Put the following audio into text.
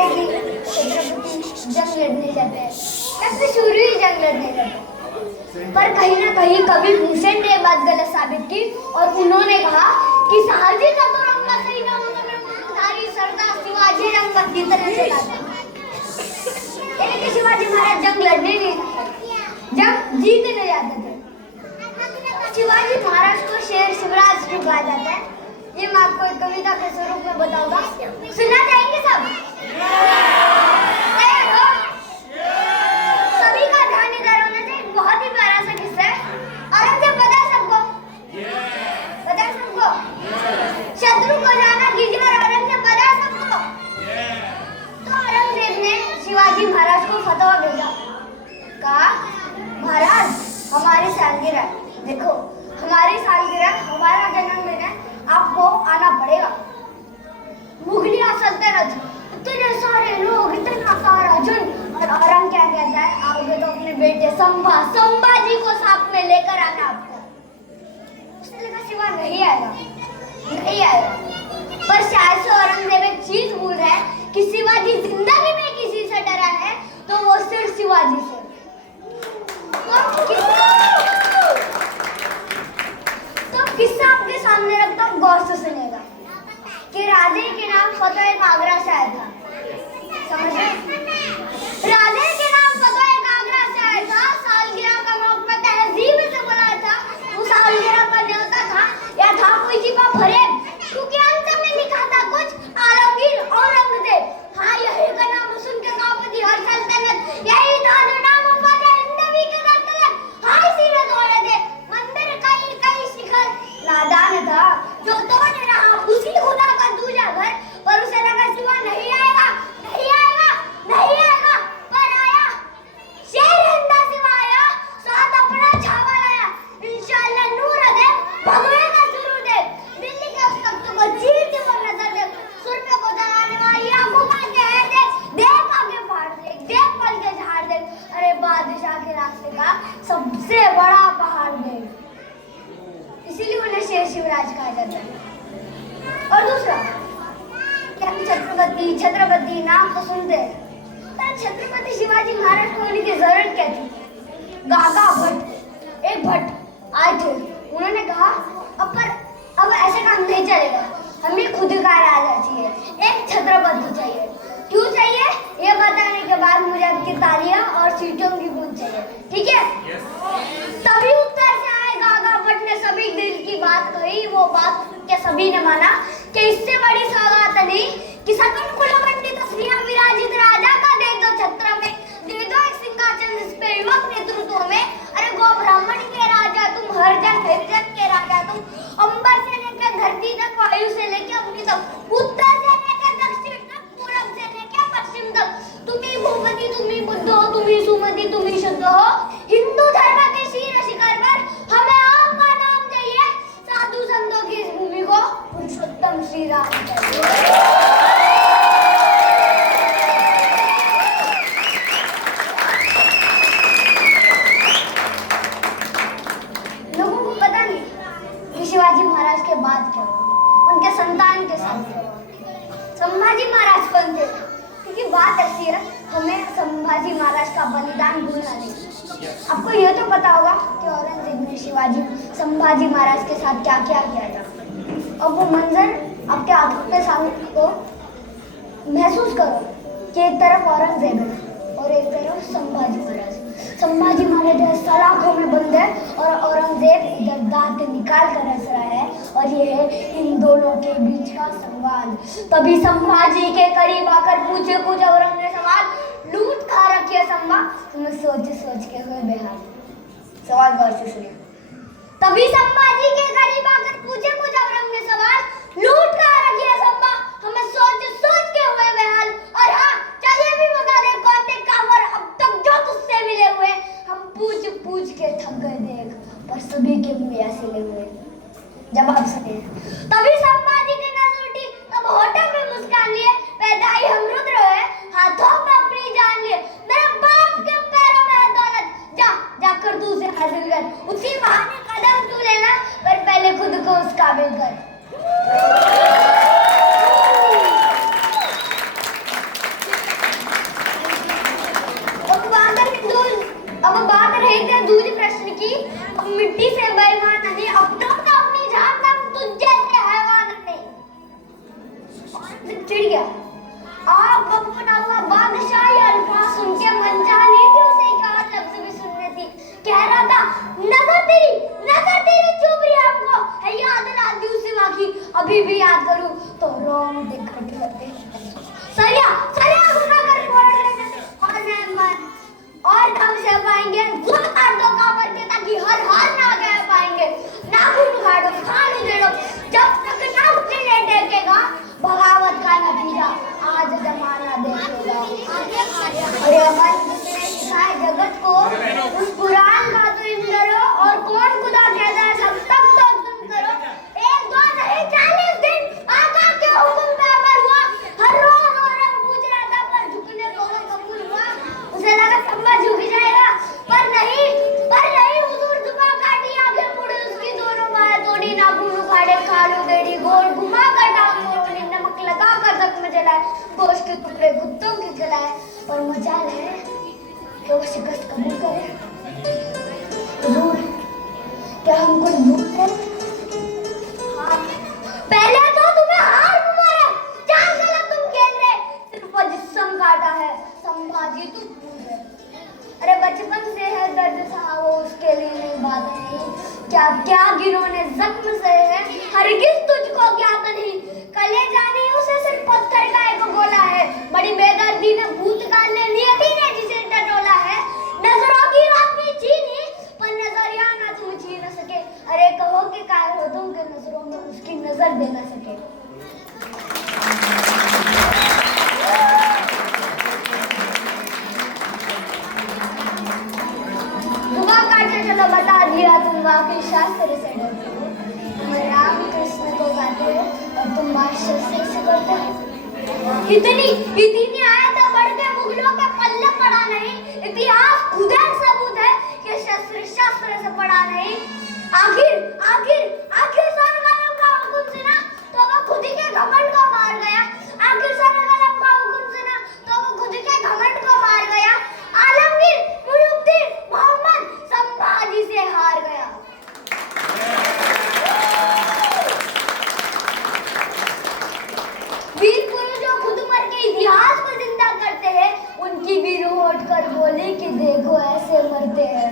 कि छत्रपति जंग लड़ने जाते हैं, मैं तो शुरू ही जंग लड़ने जाते, पर कहीं ना कहीं कभी हुसैन ने बात गलत साबित की और उन्होंने कहा कि साहसी चतुरंग सेना धारी सरदार शिवाजी रंग की तरह से लाता। लेकिन शिवाजी महाराज जंग लड़ने नहीं जाते, जंग जीतने जाते थे। शिवाजी महाराज को शेर शिवराज क्यों कहा जाता है, ये मैं आपको एक कविता के स्वरूप में बताऊंगा, सुनना चाहेंगे सब? सभी का ध्यान इधर होना चाहिए। बहुत ही प्यारा सा किस्सा है, औरंगजेब पता है सबको? पता है सबको? शत्रु को जाना कीजिए और औरंगजेब पता है सबको? तो औरंगजेब ने शिवाजी महाराज को फतवा भेजा, कहा महाराज हमारी सालगिरह है, देखो हमारी सालगिरह, हमारा जन्मदिन है, आपको आना पड़ेगा। मुगलिया सल्तनत, इतने सारे लोग, इतना सारा जन, और औरंग क्या कहता है, आओगे तो अपने बेटे संभाजी को साथ में लेकर आना आपको। उसने लगा शिवा नहीं आएगा, नहीं आएगा, पर शायद से औरंगजेब एक चीज भूल रहा है कि शिवाजी जिंदगी में किसी से डरा है तो वो सिर्फ शिवाजी से। तो किस्सा आपके सामने रखता हूँ, गौर से सुनेगा कि राधे के नाम फतवा एक आगरा से आया था, समझ रहे? राधे के नाम फतवा एक आगरा से आया था, सालगिरह का मौका तहजीब से बुलाया था, वो सालगिरह का न्योता था या था कोई छिपा फरेब, क्योंकि अंत में लिखा था कुछ आलमगीर औरंगजेब। हाँ, यही का नाम सुन के कांपती हर सल्तनत, यही था जो नाम वफादार हिंदवी के सल्तनत। हाँ, इसीलिए दौड़े थे मंदिर कई कई शिखर, नादान था जो तोड़ रहा उसी खुदा का दूजा घर, पर उसे लगा शिवा नहीं आएगा, नहीं आएगा, नहीं आएगा, पर आया शेर हिंदा शिवा आया, साथ अपना छावा लाया, इंशाअल्लाह नूर दे भगवेगा सुरूर दे, दिल्ली के उस तख्त को चीर के वो नजर दे, सुर पे को जलाने वाली आंखों का कहर दे, देख आगे फाड़ दे, देख पल के झाड़ दे, अरे बादशाह के रास्ते का सबसे बड़ा पहाड़ दे। इसीलिए उन्हें शेर शिवराज कहा जाता है। और दूसरा, क्या छत्रपति छत्रपति नाम तो सुनते हैं, पर छत्रपति शिवाजी महाराज को होने की जरूरत क्या थी? गागा भट्ट, एक भट्ट आए थे, उन्होंने कहा अब ऐसे काम नहीं चलेगा, हमें खुद का राजा चाहिए, एक छत्रपति चाहिए। क्यों चाहिए ये बताने के बाद मुझे आपकी तालियां और सीटों की गूंज चाहिए, ठीक है? तभी उत्तर से आए गागा भट्ट ने सभी दिल की बात कही, वो बात के सभी ने माना कि इससे बड़ी सौगात नहीं कि सकल कुलमंडी तस्वीर विराजित राजा का दे दो छत्र में, दे दो एक सिंहासन जिस पे युवक नेतृत्व में, अरे गो ब्राह्मण के राजा तुम, हरिजन हरिजन के राजा तुम, अंबर से लेकर धरती तक, वायु से लेकर अग्नि तक, उत्तर से लेकर दक्षिण तक, पूरब से लेकर पश्चिम तक, तुम ही भूपति, तुम ही बुद्ध हो, तुम ही सुमति, तुम ही शुद्ध हो, हिंदू धर्म के शीर्ष शिखर पर हमें आपका नाम चाहिए, साधु संतों की इस भूमि को पुरुषोत्तम श्री राम चाहिए। लोगों को पता नहीं कि शिवाजी महाराज के बाद क्या हुआ, उनके संतान के साथ क्या हुआ। संभाजी महाराज कौन थे? क्योंकि बात ऐसी है, हमें संभाजी महाराज का बलिदान भूलना नहीं। आपको ये तो पता होगा कि औरंगजेब ने संभाजी महाराज के साथ क्या क्या किया था, और वो मंजर आपके आंखों के सामने को महसूस करो कि एक तरफ औरंगजेब है और एक तरफ संभाजी महाराज। संभाजी महाराज सलाखों में बंद है और औरंगजेब इधर दांत निकाल कर हंस रहा है, और ये है इन दोनों के बीच का संवाद। तभी संभाजी के करीब आकर पूछे कुछ औरंग ने सवाल, लूट खा रखी है संभा, तुम्हें सोच के हुए बेहाल। सवाल गौर से सुनिए। तभी संभाजी के करीब आकर पूछे कुछ औरंग ने सवाल, लूट खा रखी है संभा, हमें सोच के हुए बेहाल। और हाँ, चलिए भी बता दे कौन थे कांवर अब तक जो तुझसे मिले हुए, हम पूछ के थक गए देख, पर सभी के मुंह ऐसे ले हुए। जवाब सुने। तभी संभाजी ने नजर उठी, तब होठों में मुस्कान लिए, पैदाई हम रुद्र है, हाथों में अपनी जान लिए, मेरे बाप के पैरों में है दौलत, जाकर तू उसे हासिल कर, उसी बहाने कदम तू लेना, पर पहले खुद को उस काबिल कर। कुत्तों की खिलाए, और मजाल है कि वो शिकस्त कबूल करे। हुजूर, क्या हम कुछ भूल गए? हाँ, पहले तो तुम्हें हार मुबारक, 4 साल तुम खेल रहे, सिर्फ वो जिस्म काटा है, संभाजी तुम भूल गए। अरे बचपन से है दर्द था वो, उसके लिए नहीं बात नहीं, क्या क्या गिरोने जख्म से है, हरगिज़ तुझको ज्ञात नहीं, कलेजा नहीं उसे सिर्फ पत्थर का एक गोला है, बड़ी बेदर्दी ने भूतकाल ने नियति ने जिसे टटोला है, नजरों की रोशनी छीनी पर नजरिया ना तुम छीन न सके, अरे कहो कि कायर हो तुम के नजरों में उसकी नजर दे न सके। चलो बता दिया, तुम वाकई शास्त्र से डरते हो, मैं राम कृष्ण को गाते हो और तुम बादशाह से करते हो। इतनी आयतें बढ़ के मुगलों के पल्ले पड़ा नहीं, इतिहास खुद एक सबूत है कि शस्त्र शास्त्र से पड़ा नहीं। आखिर आखिर आखिर सरगम का हुक्म सुना तो वो खुद के घमंड को मार गया, आखिर सरगम का हुक्म सुना तो वो खुद के घमंड को मार गया, आलमगीर मुल्क मोहम्मद संभाजी से हार गया। वीर पुरुष जो खुद मर के इतिहास को जिंदा करते हैं, उनकी भी रूह उठकर बोली कि देखो ऐसे मरते हैं।